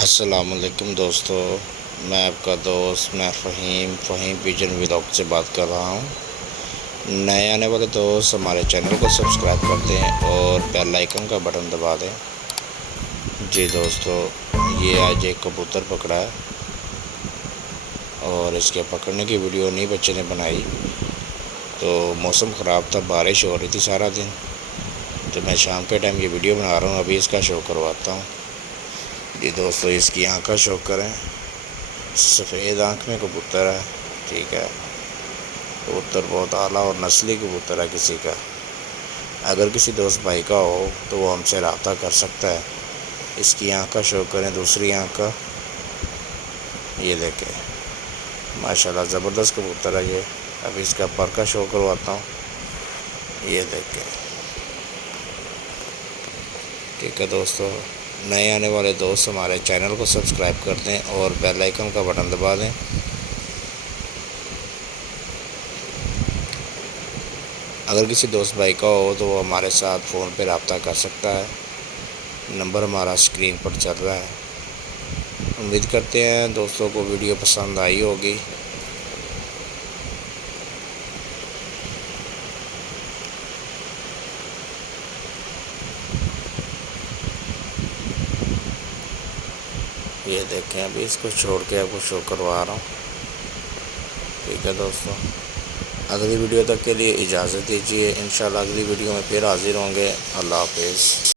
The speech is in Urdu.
السلام علیکم دوستو، میں آپ کا دوست فہیم پیجن ولاگ سے بات کر رہا ہوں۔ نئے آنے والے دوست ہمارے چینل کو سبسکرائب کر دیں اور بیل آئیکن کا بٹن دبا دیں۔ جی دوستو، یہ آج ایک کبوتر پکڑا ہے اور اس کے پکڑنے کی ویڈیو نہیں بچے نے بنائی، تو موسم خراب تھا، بارش ہو رہی تھی سارا دن، تو میں شام کے ٹائم یہ ویڈیو بنا رہا ہوں۔ ابھی اس کا شو کرواتا ہوں۔ جی دوستو، اس کی آنکھ کا شو کریں، سفید آنکھ میں کبوتر ہے، ٹھیک ہے۔ کبوتر بہت اعلیٰ اور نسلی کبوتر ہے کسی کا۔ اگر کسی دوست بھائی کا ہو تو وہ ہم سے رابطہ کر سکتا ہے۔ اس کی آنکھ کا شو کریں، دوسری آنکھ کا، یہ دیکھیں، ماشاءاللہ زبردست کبوتر ہے یہ۔ ابھی اس کا پر کا شو کرواتا ہوں، یہ دیکھیں، ٹھیک ہے دوستو۔ نئے آنے والے دوست ہمارے چینل کو سبسکرائب کر دیں اور بیل آئیکن کا بٹن دبا دیں۔ اگر کسی دوست بھائی کا ہو تو وہ ہمارے ساتھ فون پہ رابطہ کر سکتا ہے۔ نمبر ہمارا اسکرین پر چل رہا ہے۔ امید کرتے ہیں دوستوں کو ویڈیو پسند آئی ہوگی۔ یہ دیکھیں، ابھی اس کو چھوڑ کے آپ کو شو کروا رہا ہوں، ٹھیک ہے دوستو۔ اگلی ویڈیو تک کے لیے اجازت دیجیے، انشاءاللہ اگلی ویڈیو میں پھر حاضر ہوں گے۔ اللہ حافظ۔